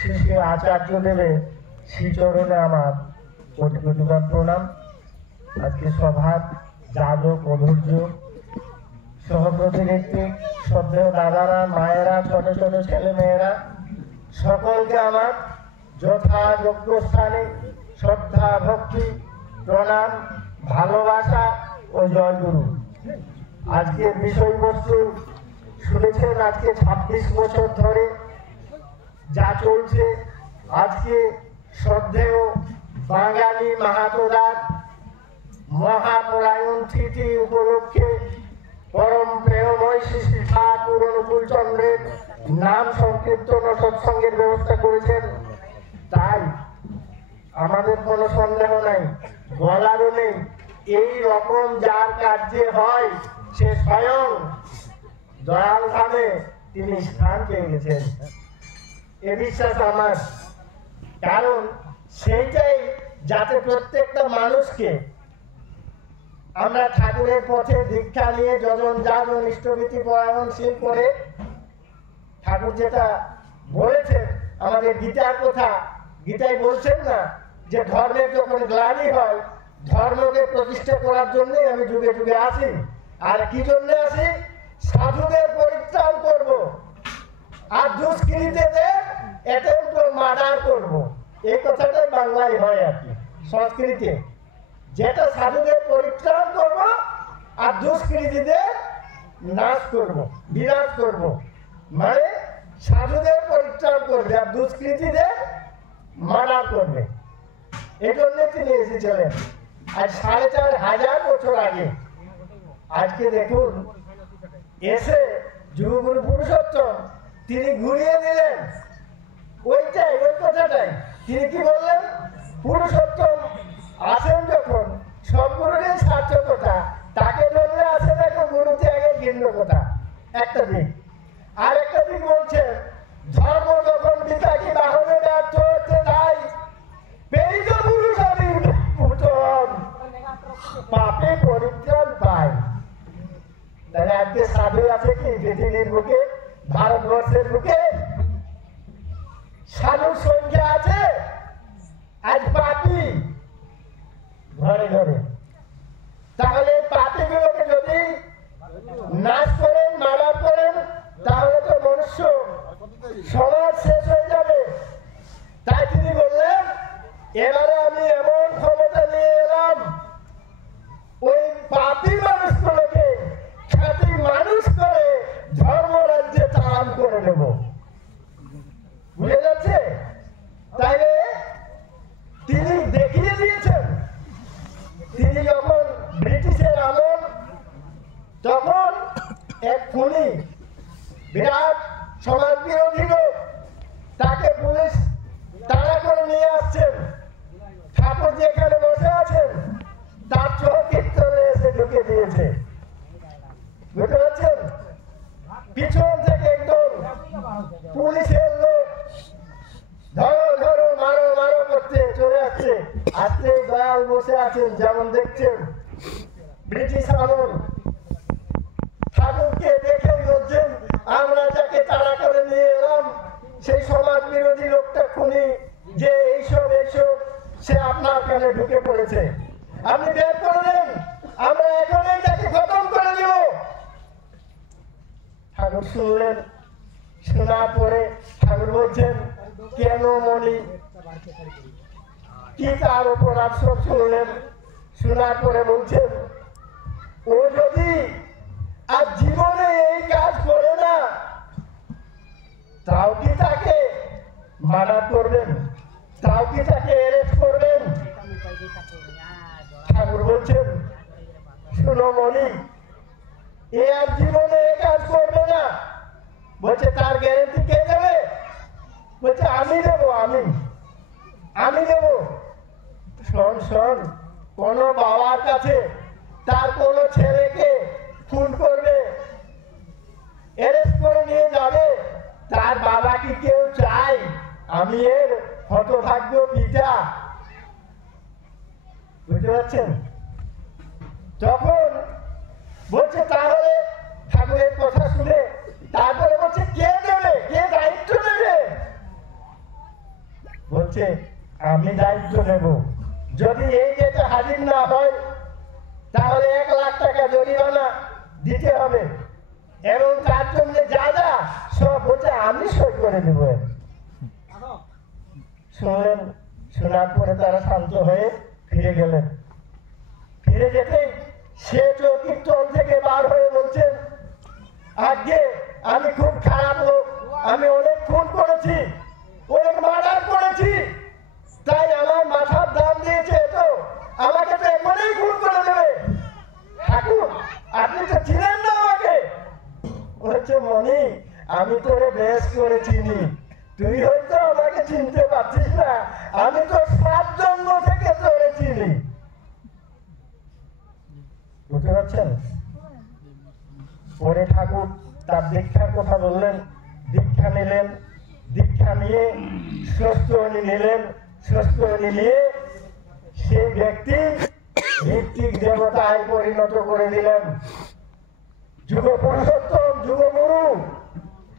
শ্রী শ্রী আচার্য দেবের শ্রীচরণে আমার কোটি কোটি প্রণাম। আজকে সভার যাদব অধৈর্য সহপ্রতিনিধি শ্রদ্ধেয় দাদারা, মায়েরা, ছোট ছোট ছেলে মেয়েরা, সকলকে আমার যথাযোগ্য স্থানে শ্রদ্ধা, ভক্তি, প্রণাম, ভালোবাসা ও জয়গুরু। আজকের বিষয়বস্তু শুনেছেন। আজকে ২৬ বছর ধরে যা চলছে, আজকে শ্রদ্ধেয় বাঙালি মাহাতোদার মহাপরায়ণ তিথি উপলক্ষে পরম প্রেমময় শ্রী শ্রী ঠাকুর অনুকূল চন্দ্রের নাম সংকীর্তন ও সৎসঙ্গের ব্যবস্থা করেছেন। তাই আমাদের কোনো সন্দেহ নাই, বলারও নেই, এই রকম যার কার্যে হয় সে স্বয়ং দয়াল ধামে তিনি স্থান পেয়ে গেছেন, এ বিশ্বাস আমার। কারণ সেইটাই যাতে প্রত্যেকটা মানুষকে আমরা ঠাকুরের পথে দীক্ষা নিয়ে যজন যাজন ইষ্টভীতি পরায়ণশীল করে, ঠাকুর যেটা বলেছেন আমাদের গীতার কথা, গীতায় বলছেন না যে ধর্মের যখন গ্লানি হয়, ধর্মকে প্রতিষ্ঠা করার জন্যই আমি যুগে যুগে আসি। আর কি জন্য আসি? সাধুদের পরিত্রাণ করব, আর দুষ্কৃতীদের অ্যাটেম্প্ট মার্ডার করব। এই কথাটাই বাংলায় হয় আর কি, সংস্কৃতে, যেটা সাধুদের পরিত্রাণ করব আর দুষ্কৃতীদের নাশ করব, বিনাশ করব। মানে সাধুদের পরিত্রাণ করবে আর দুষ্কৃতীদের মার্ডার করবে। এই জন্য তিনি এসেছিলেন আজ ৪,৫০০ বছর আগে। আজকে দেখুন এসে যুগগুরু পুরুষোত্তম তিনি ঘুরিয়ে দিলেন ওইটাই, ওই কথাটাই। তিনি কি বললেন? পুরুষোত্তম আসেন যখন সব গুরুরই সার্থকতা, তাকে ধরলে আসে দেখো গুরু ত্যাগের ভিন্ন কথা একটা দিক। আর একটা দিক বলছে ধর্ম যখন বিতাকি বাহনে ব্যর্থ হচ্ছে, তাই প্রেরিত পুরুষ আমি পাপে পরিত্রাণ পায়। তাহলে আজকে সাধু আছে কি পৃথিবীর বুকে, ভারতবর্ষের বুকে? সাধুর সংখ্যা আছে? আজ পাপী ঘরে ঘরে। তাহলে পাপীগুলোকে যদি নাশ করেন, মার্ডার করেন, তাহলে তো মনুষ্য সমাজ শেষ হয়ে যাবে। তাই তিনি বললেন এবারে আমি এমন ক্ষমতা নিয়ে এলাম, ওই পাপী মানুষগুলোকে খ্যাতি মানুষ করে ধর্মরাজ্যে চালান করে দেব। বুঝে যাচ্ছে? তাইলে তিনি দেখিয়ে দিয়েছেন। তিনি যখন ব্রিটিশের আমল, তখন এক খুনি বিরাট সমাজ বিরোধী লোক, তাকে পুলিশ তাড়া করে নিয়ে আসছেন। ঠাকুর যেখানে বসে আছেন তার চৌকিত্তরে এসে ঢুকে দিয়েছে। বুঝতে পারছেন? পিছন থেকে একদম পুলিশের লোক ধরো ধরো মারো মারো করতে চলে আসছে। আজকে দয়াল বসে আছেন যেমন দেখছেন ব্রিটিশ আমল। ঠাকুরকে দেখে বলছেন আমরা যাকে তাড়া করে নিয়ে এলাম সেই সমাজ বিরোধী লোকটা খুনি, যে এইসব এইসব সে আপনার কানে ঢুকে পড়েছে, আপনি বের করে দেন, আমরা এখনই তাকে খতম করে দেব। ঠাকুর শুনলেন, শোনার পরে ঠাকুর বলছেন কেন মনি, কি তার উপর আশ্রয় শুনলেন। শোনার পরে বলছেন ও যদি আর জীবনে এই কাজ করে না, তাও কি তাকে মার্ডার করবেন, তাও কি তাকে অ্যারেস্ট করবেন? ঠাকুর বলছেন শুনো মনি, এ আর জীবনে এই কাজ করবে না। বলছে তার গ্যারেন্টি কে দেবে? বলছে আমি দেবো, আমি দেব। শোন শোন, কোন বাবার কাছে তার কোন ছেলেকে খুন করবে, অ্যারেস্ট করে নিয়ে যাবে, তার বাবা কি কেউ চায় আমি এর হতভাগ্য পিতা? বুঝতে পারছেন? তখন বলছে তাহলে ঠাকুরের কথা শুনে তারপরে বলছে কে দেবে, কে দায়িত্ব নেবে? বলছে আমি দায়িত্ব নেব, যদি এই গেটে হাজির না হয় তাহলে 1 লাখ টাকা জরিমানা দিতে হবে এবং তার জন্য যা যা সব বলছে আমি সই করে দেব। শুনলেন, শোনার পরে তারা শান্ত হয়ে ফিরে গেলেন। ফিরে যেতেই সে চৌকির থেকে বার হয়ে বলছেন, আগে আমি খুব খারাপ লোক, আমি অনেক খুন করেছি, অনেক মার্ডার করেছি, তাই আমার মাথার দাম দিয়েছে, তো আমাকে তো এমনই খুন করে দেবে। ঠাকুর আপনি তো চিনেন না আমাকে। বলছে মনি আমি তোরে বেশ করে চিনি, তুই হয়তো আমাকে চিনতে পারছিস না, আমি তো 7 জন্ম থেকে তোরে চিনি। বুঝতে পারছেন? পরে ঠাকুর তার দীক্ষার কথা বললেন, দীক্ষা নিলেন, দীক্ষা নিয়ে স্বস্তি নিলেন, স্বস্তি নিয়ে সেই ব্যক্তি ঋত্বিক দেবতায় পরিণত করে দিলেন। যুগ পুরুষোত্তম, যুগগুরু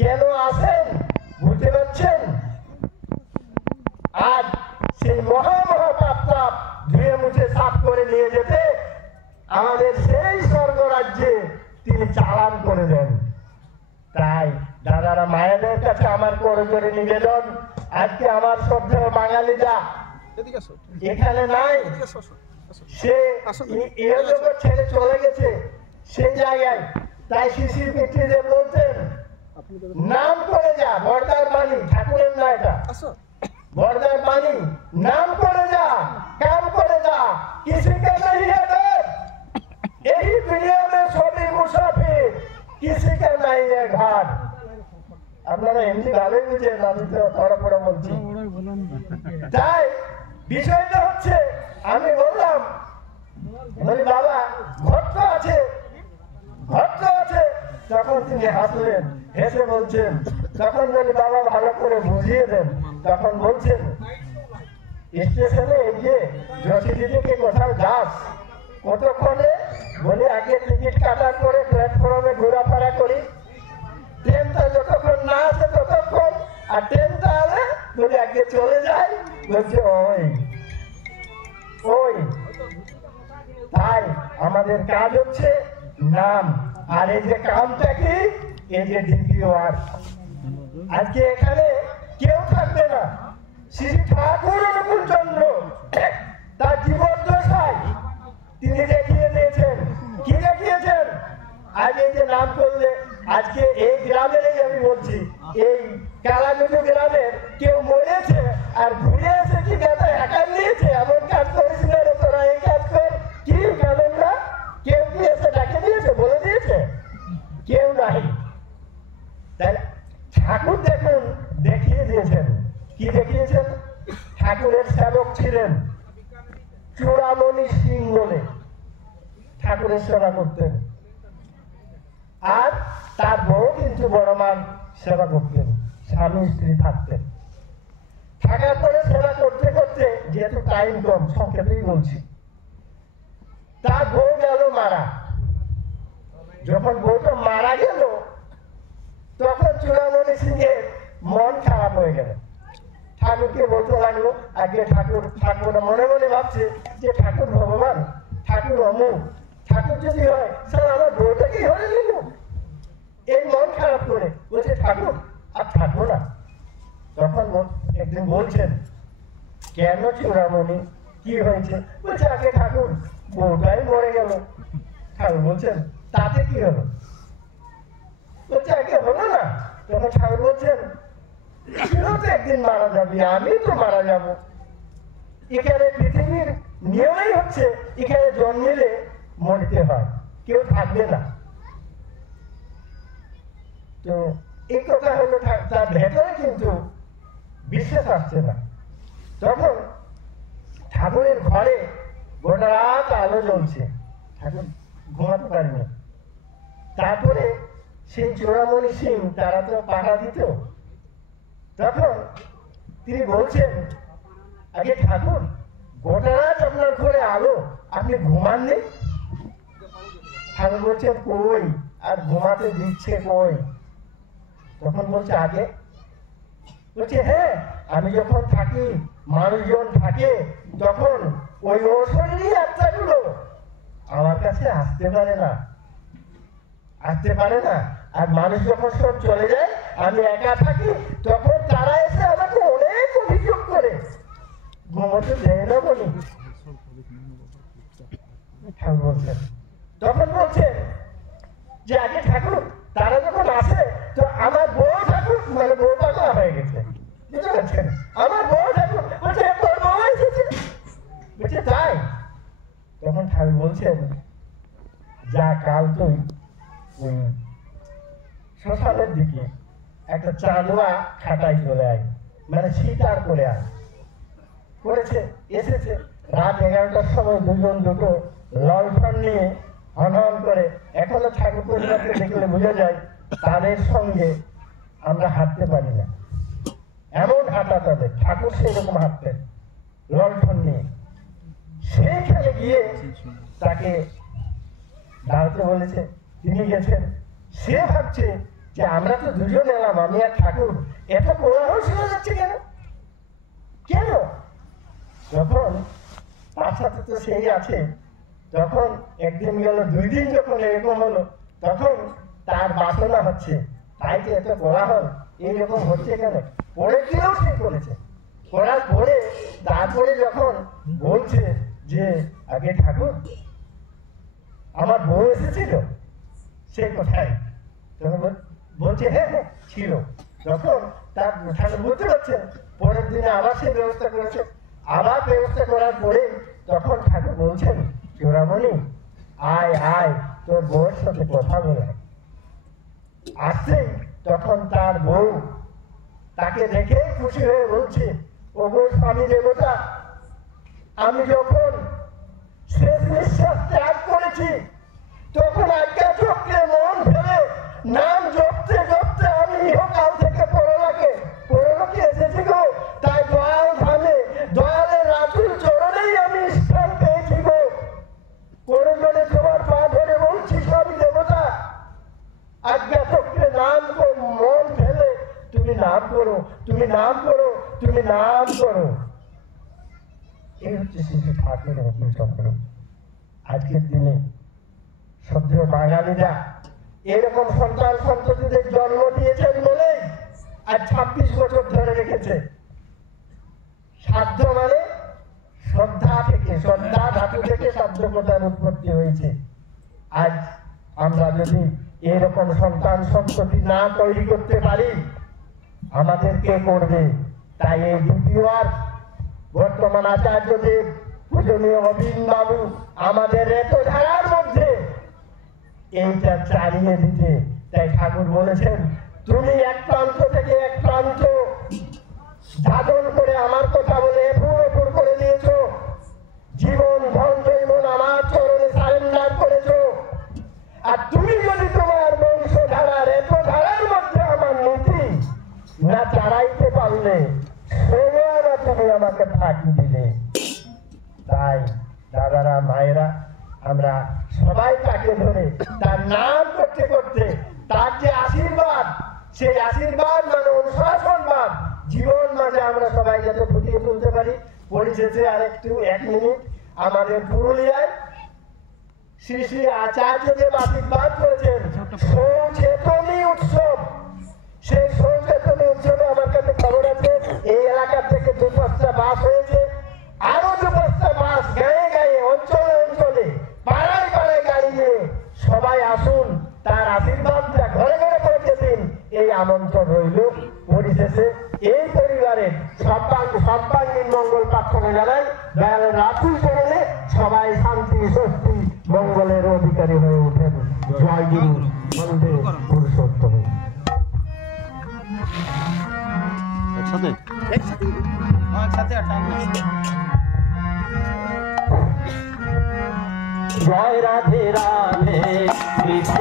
কেন আসেন বুঝতে পারছেন? আজ সেই মহাপাপটা ধুয়ে মুছে সাফ করে নিয়ে যেতে আমাদের সেই স্বর্গ রাজ্যে তিনি চালান করে দেন। তাই দাদারা মায়েদের কাছে আমার করজোরে নিবেদন, আজকে আমার শ্রদ্ধেয় বাঙালিরা এখানে নাই, সে ইহজগৎ ছেড়ে চলে গেছে সেই জায়গায়। তাই শিশির পিতৃদেব বলতেন নাম করে যা, বর্দার বাণী, ঠাকুরের না এটা, বর্দার বাণী, নাম করে যা, কাম করে যা, किसी का नहीं है डर, यही दुनिया में सभी मुसाफिर, किसी का नहीं है घाट। আপনারা এমনি ভালোই বুঝেন, আমি তো পড়া পড়া বলছি। তাই বিষয়টা হচ্ছে, আমি বললাম বলি বাবা ভক্ত আছে, ভক্ত আছে, তখন তিনি হাসলেন, হেসে বলছেন, তখন বলি বাবা ভালো করে বুঝিয়ে দেন, তখন বলছেন স্টেশনে এই যে জসিদি থেকে কোথাও যাস কতক্ষণে? বলি আগে টিকিট কাটার পরে প্ল্যাটফর্মে ঘোরাফেরা করি, ট্রেনটা যতক্ষণ না আসে ততক্ষণ, আর ট্রেনটা আলে বলি আগে চলে যাই। বলছে ওই ওই। তাই আমাদের কাজ হচ্ছে নাম, আর এই যে কামটা কি, এই যে DPOR। আজকে এখানে কেউ থাকবে না, শ্রী ঠাকুর অনুকূল চন্দ্র তার জীবদ্দশায় তিনি দেখিয়ে দিয়েছেন। কি দেখিয়েছেন? আজ এই যে নাম করলে, আজকে এই গ্রামের, আমি বলছি এই কালাগুজু গ্রামের কেউ মরেছে আর ঘুরে এসে কি গাদা একার নিয়েছে, এমন কাজ করেছিল রে তোরা, এই কাজ কর, কি কারণ না? কেউ কি এসে ডাকে দিয়েছে, বলে দিয়েছে? কেউ নাই। তাই ঠাকুর দেখুন দেখিয়ে দিয়েছেন। কি দেখিয়েছেন? ঠাকুরের সেবক ছিলেন চূড়ামণি সিং বলে, ঠাকুরের সেবা করতেন, আর তার বউ কিন্তু বড় মান সেবা করতেন, স্বামী স্ত্রী থাকতেন। থাকার পরে সেবা করতে করতে, যেহেতু টাইম কম সংক্ষেপেই বলছি, তার বউ গেল মারা। যখন বউটা মারা গেল তখন চূড়ামণি সিং এর মন খারাপ হয়ে গেল। ঠাকুরকে বলতে লাগলো, আগে ঠাকুর, ঠাকুর মনে মনে ভাবছে যে ঠাকুর ভগবান, ঠাকুর অমুক, ঠাকুর যদি হয় স্যার আমার বউটাকেই হয়ে নিল। এই মন খারাপ করে বলছে ঠাকুর আর থাকবো না। তখন একদিন বলছেন, কেন চূড়ামণি, কি হয়েছে? বলছে আগে ঠাকুর বউটাই মরে গেল। ঠাকুর বলছেন তাতে কি হলো? বলছে আগে হলো না। তখন ঠাকুর বলছেন একদিন মারা যাবি, আমি তো মারা যাব। এখানে পৃথিবীর নিয়মই হচ্ছে, এখানে জন্মিলে মরতে হয়, কেউ থাকবে না। তো এই কথা হলো, তার ভেতরে কিন্তু বিশ্বাস আসছে না। তখন ঠাকুরের ঘরে গোটা রাত আলো জ্বলছে, ঠাকুর ঘুমাতে পারেনি। তারপরে সেই চূড়ামণি সিং তারা তো পাহা দিত। তখন তিনি বলছেন, আগে ঠাকুর গোটা রাত আপনার ঘরে আলো, আপনি ঘুমাননি? ঠাকুর বলছেন কই, আর ঘুমাতে দিচ্ছে কই? তখন বলছে আগে বলছে হ্যাঁ, আমি যখন থাকি, মানুষজন থাকে, তখন ওই অশরীরী আত্মাগুলো আমার কাছে আসতে পারে না। আর মানুষ যখন সব চলে যায়, আমি একা থাকি, তখন তারা এসে আমাকে অনেক অভিযোগ করে, ঘুমোতে দেয় না বলি। ঠাকুর বলছেন, তখন বলছেন যে আগে ঠাকুর তারা যখন আসে, তো আমার বউ ঠাকুর, মানে বউ পাগলা হয়ে গেছে, বুঝতে পারছেন? আমার বউ ঠাকুর বলছে তোর বউ এসেছে, বলছে তাই? তখন ঠাকুর বলছেন, যা কাল তুই শ্মশানের দিকে একটা চাঁদুয়া খাটাই চলে আয়, মানে শিকার করে আয়। করেছে, এসেছে রাত 11টার সময় দুটো লণ্ঠন নিয়ে হনহন করে। এখনো ঠাকুর পরিবারকে দেখলে বোঝা যায় তাদের সঙ্গে আমরা হাঁটতে পারি না, এমন হাঁটা তাদের। ঠাকুর সেরকম হাঁটতেন লণ্ঠন নিয়ে। সেইখানে গিয়ে তাকে দাঁড়াতে বলেছে, তিনি গেছেন। সে ভাবছে যে আমরা তো দুজন এলাম, আমি আর ঠাকুর, এত কোলাহল শোনা যাচ্ছে কেন কেন? যখন তার সাথে তো সেই আছে, যখন একদিন গেল, 2 দিন যখন এরকম হলো, তখন তার বাসনা হচ্ছে, তাই তো এত কোলাহল এইরকম হচ্ছে কেন? পরে গিয়েও সে করেছে। করার পরে তারপরে যখন বলছে যে আগে ঠাকুর আমার বউ এসেছিল, সে কোথায়? তখন বলছে হ্যাঁ হ্যাঁ ছিল। যখন তার ঠাকুর বুঝতে পারছেন, পরের দিনে আবার সে ব্যবস্থা করেছে। আবার ব্যবস্থা করার পরে তখন ঠাকুর বলছেন, চূড়ামণি আয় আয়, তোর বউয়ের সাথে কথা বলে। আসছেই তখন তার বউ তাকে দেখে খুশি হয়ে বলছে, ও গো স্বামী দেবতা, আমি যখন শেষ নিঃশ্বাস ত্যাগ করেছি, তখন আজ্ঞা চক্রে মন ফেলে নাম জপতে জপতে আমি ইহকাল থেকে পরলোকে এসেছি গো। তাই দয়াল ধামে দয়ালের রাতুল চরণেই আমি স্থান পেয়েছি গো। প্রয়োজনে তোমার পা ধরে বলছি, স্বামী দেবতা, আজ্ঞা চক্রে নাম মন ফেলে তুমি নাম করো, তুমি নাম করো, তুমি নাম করো। এই হচ্ছে শ্রী ঠাকুরের রত্ন চক্র। আজকের দিনে শ্রদ্ধেয় বাঙালিরা এরকম সন্তান সন্ততিদের জন্ম দিয়েছেন বলেই আজ 26 বছর ধরে রেখেছে। সাধ্য মানে শ্রদ্ধা থেকে, শ্রদ্ধা ধাতু থেকে সাধ্যকতার উৎপত্তি হয়েছে। আজ আমরা যদি এরকম সন্তান সন্ততি না তৈরি করতে পারি, আমাদের কে করবে? তাই এই দ্বিতীয়বার বর্তমান আচার্যদেব পূজনীয় অবিন বাবু আমাদের এত ধারার মধ্যে এইটা চালিয়ে দিতে, তাই ঠাকুর বলেছেন, তুমি এক প্রান্ত থেকে এক প্রান্ত যাদন করে আমার কথা বলে এফুর করে দিয়েছ, জীবন ধন জৈবন আমার চরণে সারেন্ডার করেছ। আর তুমি যদি তোমার বংশধারার এত ধারার মধ্যে আমার নীতি না চালাইতে পারলে, না তুমি আমাকে ফাঁকি দিলে। তাই দাদারা, মায়েরা, আমরা সবাই তাকে ধরে তার নাম করতে করতে তার যে আশীর্বাদ, সেই আশীর্বাদ মানে অনুশাসনবাদ জীবন মাঝে আমরা সবাই যাতে ফুটিয়ে তুলতে পারি। পরিশেষে আরেকটু 1 মিনিট, আমাদের পুরুলিয়ায় শ্রী শ্রী আচার্যদেব আশীর্বাদ করেছেন সৌচেতনী উৎসব। সেই সৌচেতনী উৎসবে আমার কাছে খবর আছে, এই এলাকা থেকে 2-5টা বাস হয়েছে, আরো 2-5টা বাস গায়ে গায়ে, অঞ্চলে অঞ্চলে, পাড়ায় পাড়ায় গাড়ি নিয়ে সবাই আসুন, তার আশীর্বাদটা ঘরে ঘরে পৌঁছে দিন, এই আমন্ত্রণ রইল। পরিশেষে এই পরিবারের সর্বাঙ্গীন মঙ্গল প্রার্থনা জানাই, দয়ালের রাতুল চরণে সবাই শান্তি স্বস্তি মঙ্গলের অধিকারী হয়ে ওঠেন। জয় গুরু, বন্দে পুরুষোত্তম। জয় রাধে রাধে কৃষ্ণ।